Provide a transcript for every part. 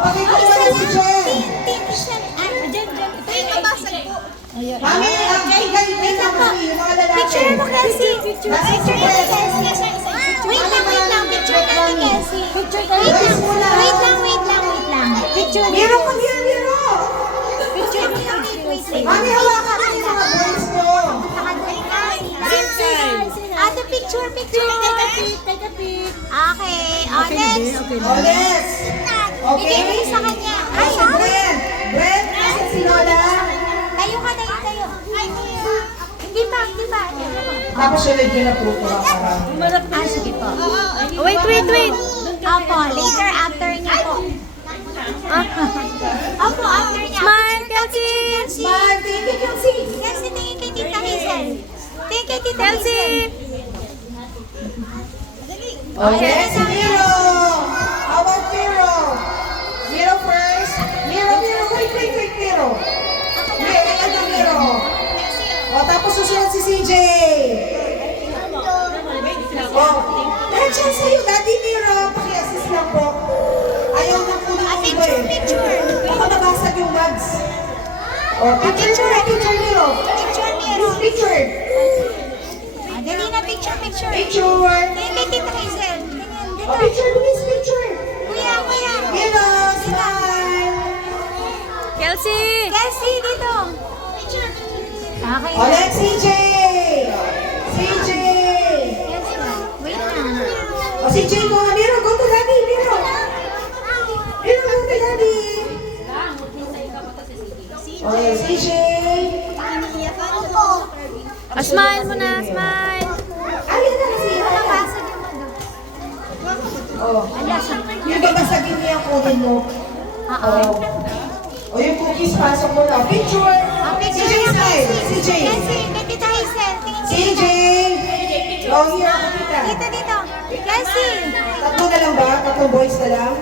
pakita mo na si Jen. Mami, ang kay na mami, yung mga lalaki. Picture mo, Kelsey. Picture mo, Kelsey. Wait lang, picture natin, Kelsey. Wait lang. Picture mo. Miro, come here, Miro. Picture mo lang, wait lang. Mami, hawakan mo yung mga boys mo. Ate, picture. Take a pic. Okay, honest. Honest. Okay? Bigay mo sa kanya. Ay, si Brent. Brent, kasi si Lola. Tayo. Hindi pa. Tapos siya medyo na po para. Sige po. Wait. Opo, later after niya po. Opo, after niya. Smile, Kelsey. Smile, thank you, Kelsey. Kelsey, tingin kay Tita Hazel. Tingin kay Tita Kelsey. Hazel. Okay, si Miro. How about Miro? Miro first. Miro. Wait, Miro. Miro. O, tapos susunod si CJ. O, nandiyan sa'yo, Daddy Miro. Paki-assist lang po. Ayaw na po ng iba eh. Picture. Baka nabasag yung bags. O, picture Miro. Please, picture. Dali na, picture. Picture. Tingin kay Tita Hazel. O, picture, please, picture. Kuya. Miro, smile. Kelsey. Kelsey, dito. Okay. O, next, CJ. Wait lang. O, CJ mo. Miro, go to Daddy. Miro, go to Daddy. O, CJ. Smile mo na, smile. Ayun na kasi. Napasag yung ano. O, yung babasagin niya ang kunin mo. O, yung cookies, pasok mo na. Picture. Picture CJ, niya, smile. Kelsey. CJ. Kelsey, kay Tita Hazel. Tingin kay CJ. O, here ako kita. Dito. Kelsey. Tatlo na lang ba? Tatlo boys na lang?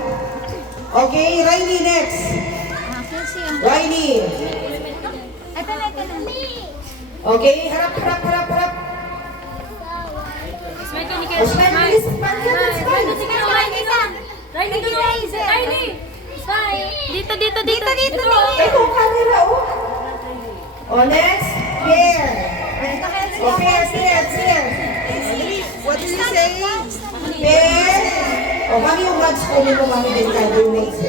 Okay, Riley next. Kelsey. Riley. Ito na. Okay, harap. Smile ka ni O, smile, please. Smile. Dito. Ito, camera, oh. O, next. Pierre. O, Pierre. What did you say? Pierre. O, mami yung bags ko nito, mami din ka. Yung next.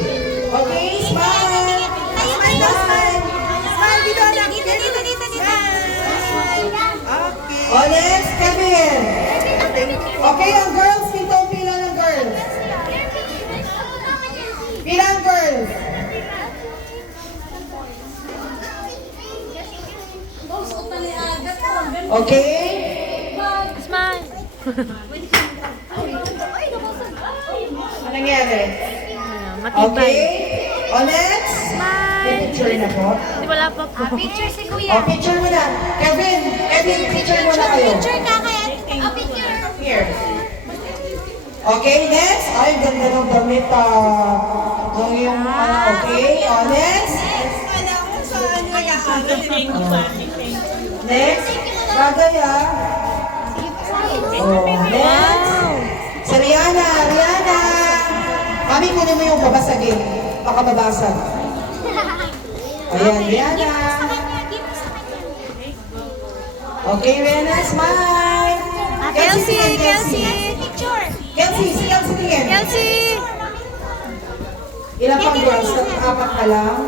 Okay, smile. Smile. Smile dito na. Dito. Okay. O, next, Kevin. Okay, ang girls, dito ang pila ng girls. Pila ang girls. Okay? Smile. Anong nangyari? Matibay. Okay? O, next. May Smile. picture na po. Di wala pa po. Picture si O, Kuya. picture mo na. Kevin, picture mo na kayo. Picture ka kaya. Picture. Here. Okay, next. Ay, ganda ng damit ng iyong okay. O, next. Kala ko sa ano Next. Bagay Oh, next. Si Rihanna. Mami, kunin mo yung babasagin. Baka babasag. Ayan, Rihanna. Okay, Rihanna, smile. Kelsey. Picture. Si Kelsey tingin. Kelsey. Ilang pang girls? Apat na lang.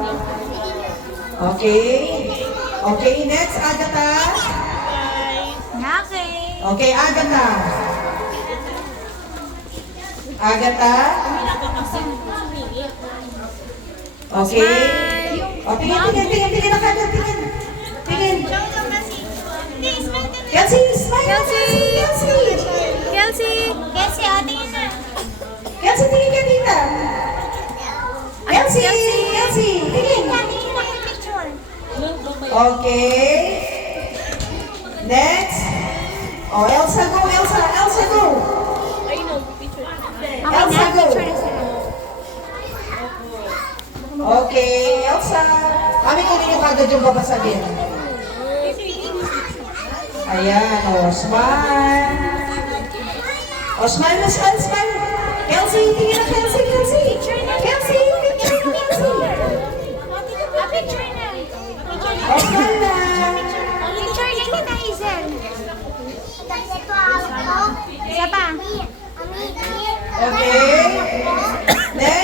Okay, next, Agatha. Okay, Agatha. Okay. O, tingin na kagad, tingin. Kelsey, smile. Kelsey. Kelsey, tingin na. Kelsey, tingin ka dito. Kelsey, tingin. Tingin na yung picture. Okay. Next. Oh, Elsa, go. Okay na, picture na sila. Okay, Elsa. Kami kunin yung kagad yung babasagin. Ayan, smile. Smile. Kelsey, tingin na, Kelsey. Kelsey, picture. Isa pa. Okay.